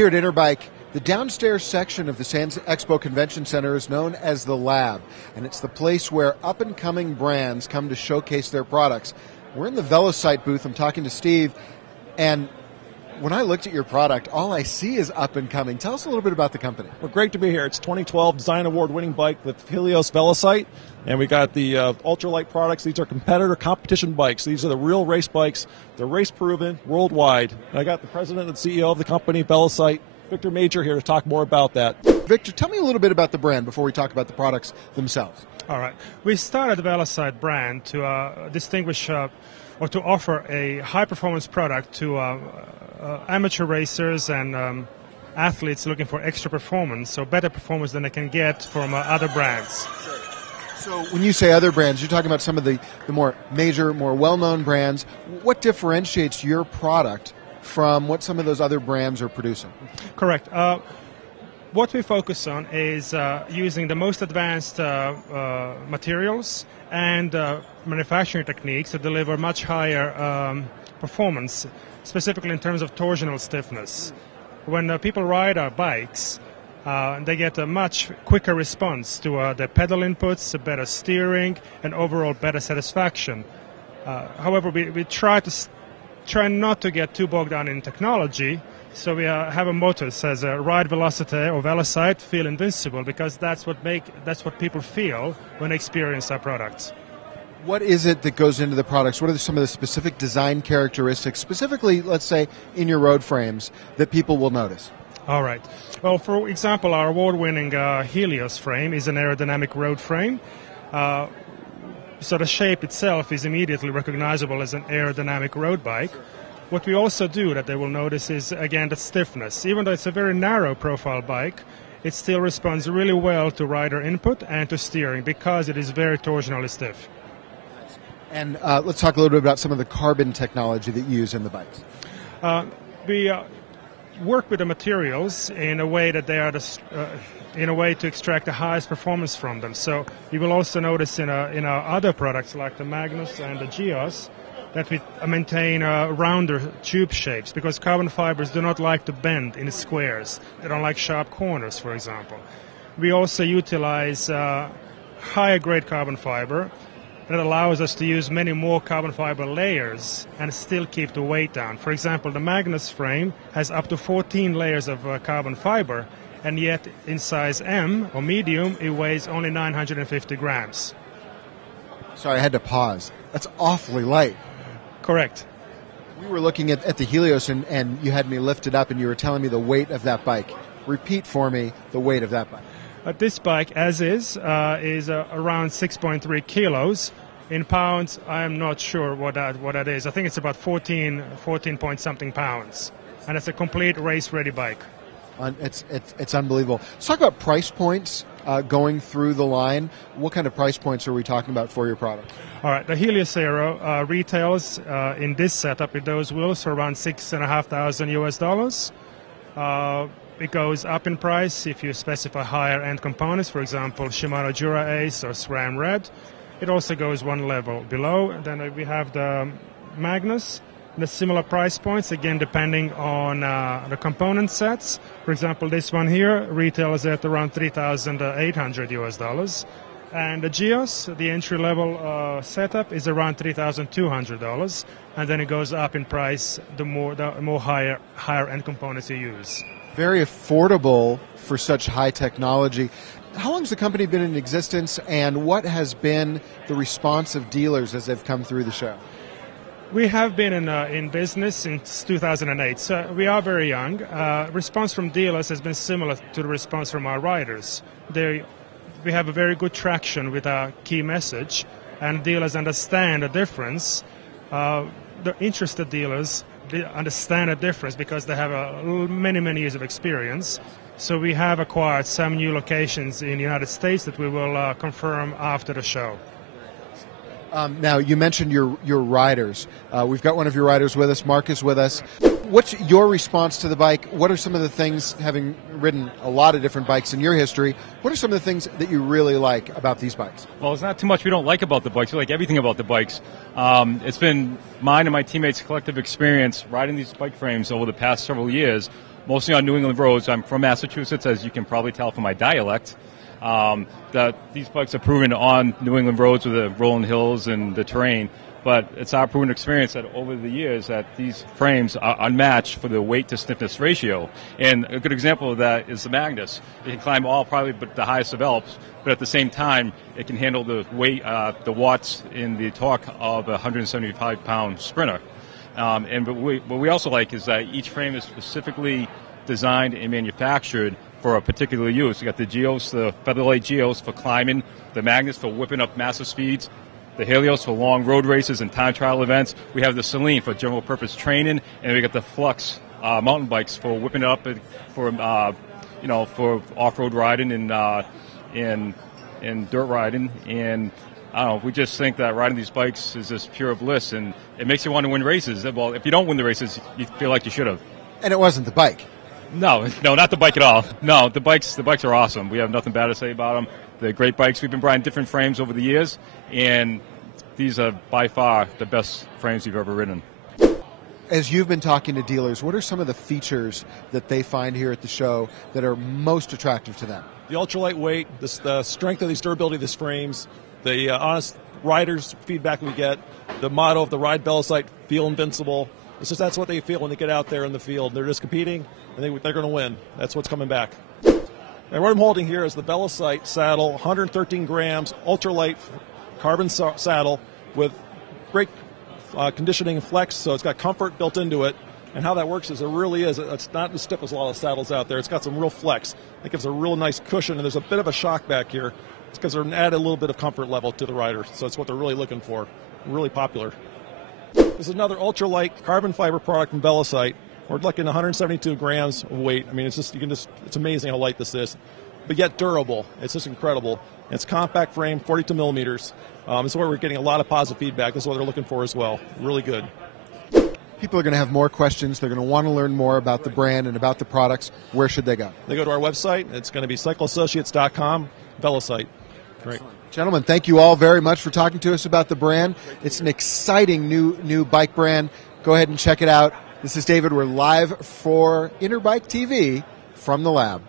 Here at Interbike, the downstairs section of the Sands Expo Convention Center is known as the Lab, and it's the place where up-and-coming brands come to showcase their products. We're in the VeloCite booth. I'm talking to Steve, and when I looked at your product, all I see is up-and-coming. Tell us a little bit about the company. Well, great to be here. It's 2012 Design Award-winning bike with Helios VeloCite, and we got the ultralight products. These are competition bikes. These are the real race bikes. They're race-proven worldwide. I got the president and CEO of the company, VeloCite, Victor Major, here to talk more about that. Victor, tell me a little bit about the brand before we talk about the products themselves. All right. We started the VeloCite brand to distinguish or to offer a high-performance product to amateur racers and athletes looking for extra performance, so better performance than they can get from other brands. So when you say other brands, you're talking about some of the more major, more well-known brands. What differentiates your product from what some of those other brands are producing? Correct. What we focus on is using the most advanced materials and manufacturing techniques to deliver much higher performance, specifically in terms of torsional stiffness. When people ride our bikes, they get a much quicker response to the pedal inputs, better steering, and overall better satisfaction. However, we try not to get too bogged down in technology, so we have a motto that says ride velocity or VeloCite, feel invincible, because that's what people feel when they experience our products. What is it that goes into the products? What are some of the specific design characteristics, specifically, let's say, in your road frames, that people will notice? All right. Well, for example, our award-winning Helios frame is an aerodynamic road frame. So the shape itself is immediately recognizable as an aerodynamic road bike. What we also do that they will notice is, again, the stiffness. Even though it's a very narrow profile bike, it still responds really well to rider input and to steering because it is very torsionally stiff. And let's talk a little bit about some of the carbon technology that you use in the bikes. We work with the materials in a way that they are in a way to extract the highest performance from them. So you will also notice in our other products like the Magnus and the Geos that we maintain rounder tube shapes because carbon fibers do not like to bend in squares. They don't like sharp corners, for example. We also utilize higher grade carbon fiber that allows us to use many more carbon fiber layers and still keep the weight down. For example, the Magnus frame has up to 14 layers of carbon fiber, and yet in size M or medium, it weighs only 950 grams. Sorry, I had to pause. That's awfully light. Correct. We were looking at the Helios, and you had me lift it up, and you were telling me the weight of that bike. Repeat for me the weight of that bike. This bike, as is around 6.3 kilos. In pounds, I am not sure what that is. I think it's about 14 point something pounds. And it's a complete race-ready bike. It's unbelievable. Let's talk about price points going through the line. What kind of price points are we talking about for your product? All right, the Helios Aero retails in this setup with those wheels for around $6,500 US. It goes up in price if you specify higher end components, for example, Shimano Dura Ace or SRAM Red. It also goes one level below. And then we have the Magnus, the similar price points, again, depending on the component sets. For example, this one here retails at around $3,800 US. And the Geos, the entry-level setup, is around $3,200. And then it goes up in price the more higher-end components you use. Very affordable for such high technology. How long has the company been in existence, and what has been the response of dealers as they've come through the show? We have been in business since 2008, so we are very young. Response from dealers has been similar to the response from our riders. We have a very good traction with our key message, and dealers understand the difference. The interested dealers understand the difference because they have many years of experience. So we have acquired some new locations in the United States that we will confirm after the show. Now, you mentioned your riders. We've got one of your riders with us. Mark is with us. What's your response to the bike? What are some of the things, having ridden a lot of different bikes in your history, what are some of the things that you really like about these bikes? Well, it's not too much we don't like about the bikes. We like everything about the bikes. It's been mine and my teammates' collective experience riding these bike frames over the past several years mostly on New England roads. I'm from Massachusetts, as you can probably tell from my dialect. That these bikes are proven on New England roads with the rolling hills and the terrain. But it's our proven experience that over the years that these frames are unmatched for the weight to stiffness ratio. And a good example of that is the Magnus. It can climb all probably but the highest of Alps, but at the same time it can handle the weight, the watts and the torque of a 175-pound Sprinter. And what we also like is that each frame is specifically designed and manufactured for a particular use. You got the Geos, the featherlight Geos for climbing, the Magnus for whipping up massive speeds, the Helios for long road races and time trial events. We have the Celine for general purpose training, and we got the Flux mountain bikes for whipping it up for for off-road riding and dirt riding. And I don't know, we just think that riding these bikes is just pure bliss, and it makes you want to win races. Well, if you don't win the races, you feel like you should have. And it wasn't the bike. No, not the bike at all. No, the bikes are awesome. We have nothing bad to say about them. They're great bikes. We've been buying different frames over the years, and these are by far the best frames we've ever ridden. As you've been talking to dealers, what are some of the features that they find here at the show that are most attractive to them? The ultralight weight, the strength of these, durability of these frames, the honest riders' feedback we get, the motto of the Ride Velocite, feel invincible. It's just that's what they feel when they get out there in the field. They're just competing, and they're going to win. That's what's coming back. And what I'm holding here is the Velocite saddle, 113 grams, ultralight carbon saddle with great conditioning and flex, so it's got comfort built into it. And how that works is it's not as stiff as a lot of saddles out there. It's got some real flex. It gives a real nice cushion, and there's a bit of a shock back here. It's because they're adding a little bit of comfort level to the rider, so it's what they're really looking for. Really popular. This is another ultralight carbon fiber product from Velocite. We're looking at 172 grams of weight. I mean, it's amazing how light this is, but yet durable. It's just incredible. It's compact frame, 42 millimeters. This is where we're getting a lot of positive feedback. This is what they're looking for as well. Really good. People are going to have more questions. They're going to want to learn more about the brand and about the products. Where should they go? They go to our website. It's going to be cycleassociates.com, Velocite. Great. Gentlemen, thank you all very much for talking to us about the brand. It's an exciting new bike brand. Go ahead and check it out. This is David. We're live for Interbike TV from the lab.